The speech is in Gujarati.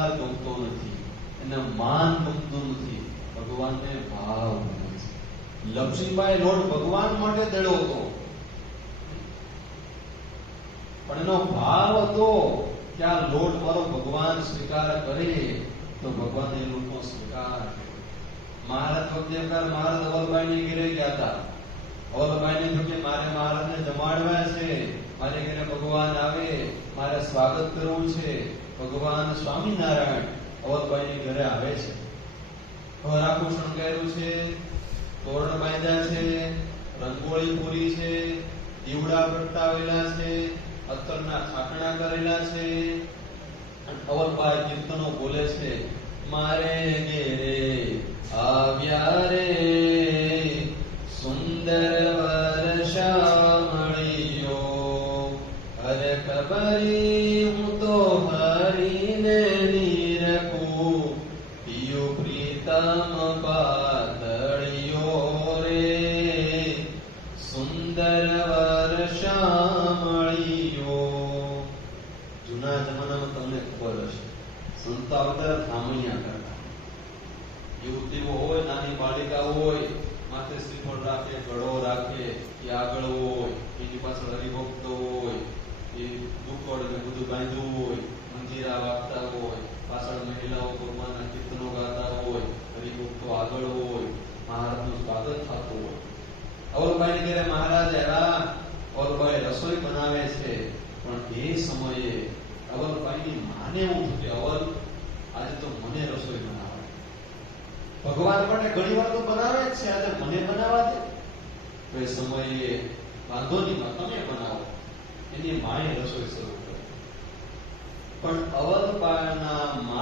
શૃંગાર ગમતો નથી એને માન ગમતું નથી. ભગવાનને ભાવ છે. લોટ ભગવાન માટે દડો હતો. પણ એનો ભાવ હતો કે આ લોટ મારો ભગવાન સ્વીકાર કરે તો ભગવાન એ લોટનો સ્વીકાર કરે. મહારાજ વખતે મહારાજ મહારાજ અવલભાઈની ઘરે ગયા હતા. અવલભાઈ ની કે મારે મહારાજને જમાડવા છે. મારે ઘરે ભગવાન આવે મારે સ્વાગત કરવું છે. ભગવાન સ્વામિનારાયણ અવલભાઈની ઘરે આવે છે. આખું શણગાર્યું છે, તોરણ બાંધ્યા છે, રંગોળી પૂરી છે, દીવડા પ્રગટાવેલા છે, અત્તરના છાકણા કરેલા છે. અને અવલભાઈ કીર્તનો બોલે છે, મારે ઘેરે આવ્યા રે જૂના જમાનામાં તમને ખબર હશે, સંતો આવતા ધામણિયા કરતા. યુવતીઓ હોય, નાની બાળિકા હોય, માથે શ્રીફળ રાખે, ગળો રાખે આગળ હોય, એની પાછળ હરિભક્તો હોય. એ દુકડ બધું બાંધવું હોય મંજીરા વાગતા હોય, પાછળ મહિલાઓ ભગવાનના કીર્તનો ગાતા હોય, હરિભક્તો આગળ હોય, મહારાજનું સ્વાગત થતું હોય. અવલભાઈ ઘરે મહારાજ આવ્યા અવલભાઈ રસોઈ બનાવે છે, પણ એ સમયે અવલભાઈની માને થયું કે અવલ આજે તો મને રસોઈ બનાવે. ભગવાન પણ ઘણી વાર તો બનાવે જ છે, આજે મને બનાવવા દે. તો એ સમયે વાંધો નહીં તમે બનાવો. એની માએ રસોઈ શરૂ કરી પણ અવલબાઈના મા